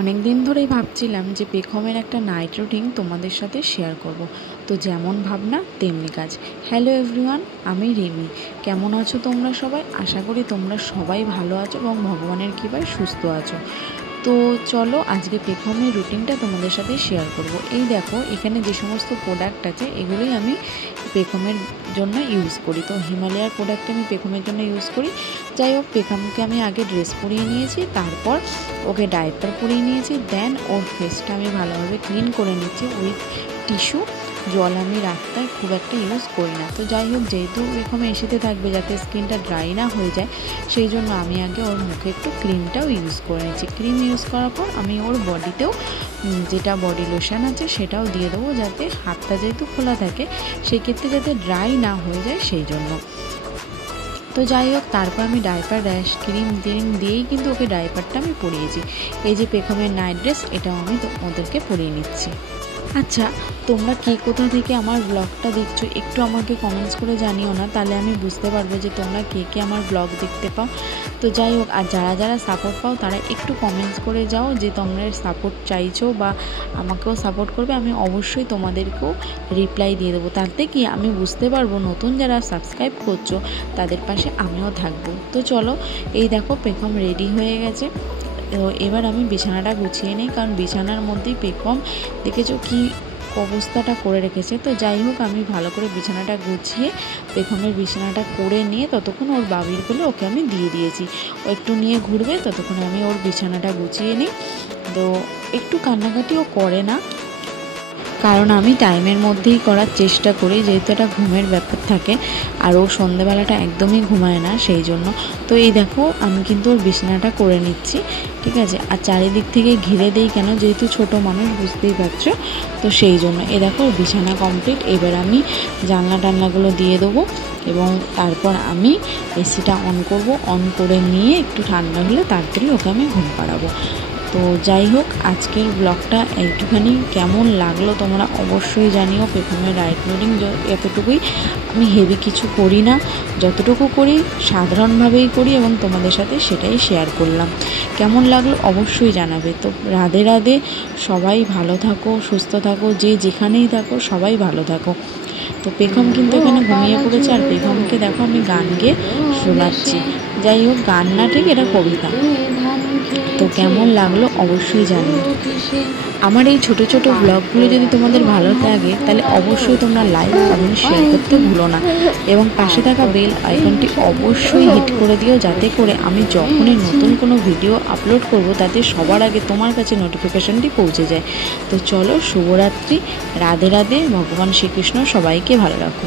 অনেক দিন ধরেই ভাবছিলাম যে পেখমের একটা নাইট রুটিন তোমাদের সাথে শেয়ার করব। তো যেমন ভাবনা তেমনি কাজ। হ্যালো এভরিওয়ান, আমি রিমি। কেমন আছো তোমরা সবাই? আশা করি তোমরা সবাই ভালো আছো এবং ভগবানের কৃপায় সুস্থ আছো। তো চলো আজকে পেখমের রুটিনটা তোমাদের সাথে শেয়ার করব। এই দেখো এখানে যে সমস্ত প্রোডাক্ট আছে এগুলোই আমি পেখমের জন্য ইউজ করি। তো হিমালয়ার প্রোডাক্ট আমি পেখমের জন্য ইউজ করি। যাই হোক, পেখমকে আমি আগে ড্রেস পরিয়ে নিয়েছি, তারপর ওকে ডাইপার পরিয়ে নিয়েছি, দেন ওর ফেসটা আমি ভালোভাবে ক্লিন করে নিচ্ছি উইথ টিস্যু। জল আমি রাস্তায় খুব একটা ইউজ করি না। তো যাই হোক, যেহেতু পেখমে এসেতে থাকবে যাতে স্কিনটা ড্রাই না হয়ে যায়, সেই জন্য আমি আগে ওর মুখে একটু ক্রিমটাও ইউজ করে নিচ্ছি। ক্রিম ইউজ করার পর আমি ওর বডিতেও যেটা বডি লোশন আছে সেটাও দিয়ে দেবো, যাতে হাতটা যেহেতু খোলা থাকে সেক্ষেত্রে যাতে ড্রাই না হয়ে যায় সেই জন্য। তো যাই হোক, তারপর আমি ডাইপার র্যাশ ক্রিম দিয়েই কিন্তু ওকে ডাইপারটা আমি পরিয়েছি। এই যে পেখমের নাইট ড্রেস, এটাও আমি ওদেরকে পরিয়ে নিচ্ছি। আচ্ছা, তোমরা কে কোথা থেকে আমার ব্লগটা দেখছো একটু আমাকে কমেন্টস করে জানিও না, তাহলে আমি বুঝতে পারবো যে তোমরা কে কে আমার ব্লগ দেখতে পাও। তো যাই হোক, আর যারা যারা সাপোর্ট পাও তারা একটু কমেন্টস করে যাও যে তোমরা সাপোর্ট চাইছো বা আমাকেও সাপোর্ট করবে। আমি অবশ্যই তোমাদেরকেও রিপ্লাই দিয়ে দেবো। তাতে কি আমি বুঝতে পারবো নতুন যারা সাবস্ক্রাইব করছো তাদের পাশে আমিও থাকবো। তো চলো, এই দেখো পেখম রেডি হয়ে গেছে। তো এবার আমি বিছানাটা গুছিয়ে নিই, কারণ বিছানার মধ্যেই পেখম দেখেছো কি অবস্থাটা করে রেখেছে। তো যাই হোক, আমি ভালো করে বিছানাটা গুছিয়ে পেখমের বিছানাটা করে নিয়ে ততক্ষণ ওর বাবিরগুলো ওকে আমি দিয়ে দিয়েছি। ও একটু নিয়ে ঘুরবে, ততক্ষণ আমি ওর বিছানাটা গুছিয়ে নিই। তো একটু কান্নাকাটিও করে না, কারণ আমি টাইমের মধ্যেই করার চেষ্টা করি, যেহেতু একটা ঘুমের ব্যাপার থাকে আর ও সন্ধেবেলাটা একদমই ঘুমায় না সেই জন্য। তো এই দেখো, আমি কিন্তু ওর বিছানাটা করে নিচ্ছি, ঠিক আছে। আর চারিদিক থেকে ঘিরে দেই কেন, যেহেতু ছোট মানুষ বুঝতেই পারছো, তো সেই জন্য। এই দেখো ওর বিছানা কমপ্লিট। এবার আমি জানলা টানলাগুলো দিয়ে দেবো এবং তারপর আমি এসিটা অন করব। অন করে নিয়ে একটু ঠান্ডা হলে তাড়াতাড়ি ওকে আমি ঘুম পাড়াবো। তো যাই হোক, আজকের ব্লগটা একটুখানি কেমন লাগলো তোমরা অবশ্যই জানিও। পেখমের রাইট রুটিন এতটুকুই, আমি হেভি কিছু করি না, যতটুকু করি সাধারণভাবেই করি এবং তোমাদের সাথে সেটাই শেয়ার করলাম। কেমন লাগলো অবশ্যই জানাবে। তো রাধে রাধে, সবাই ভালো থাকো, সুস্থ থাকো, যে যেখানেই থাকো সবাই ভালো থাকো। তো পেখম কিন্তু এখানে ঘুমিয়ে পড়েছে, আর পেখমকে দেখো আমি গান গেয়ে শোনাচ্ছি। যাই হোক, গান না ঠিক, এটা কবিতা। তো কেমন লাগলো অবশ্যই জানিও। আমার এই ছোট ছোট ব্লগগুলো যদি তোমাদের ভালো লাগে তাহলে অবশ্যই তোমরা লাইক কমেন্ট শেয়ার করতে ভুলো না, এবং পাশে থাকা বেল আইকনটি অবশ্যই হিট করে দিও, যাতে করে আমি যখনই নতুন কোনো ভিডিও আপলোড করব তাতে সবার আগে তোমার কাছে নোটিফিকেশনটি পৌঁছে যায়। তো চলো, শুভরাত্রি, রাধে রাধে, ভগবান শ্রীকৃষ্ণ সবাইকে ভালো রাখো।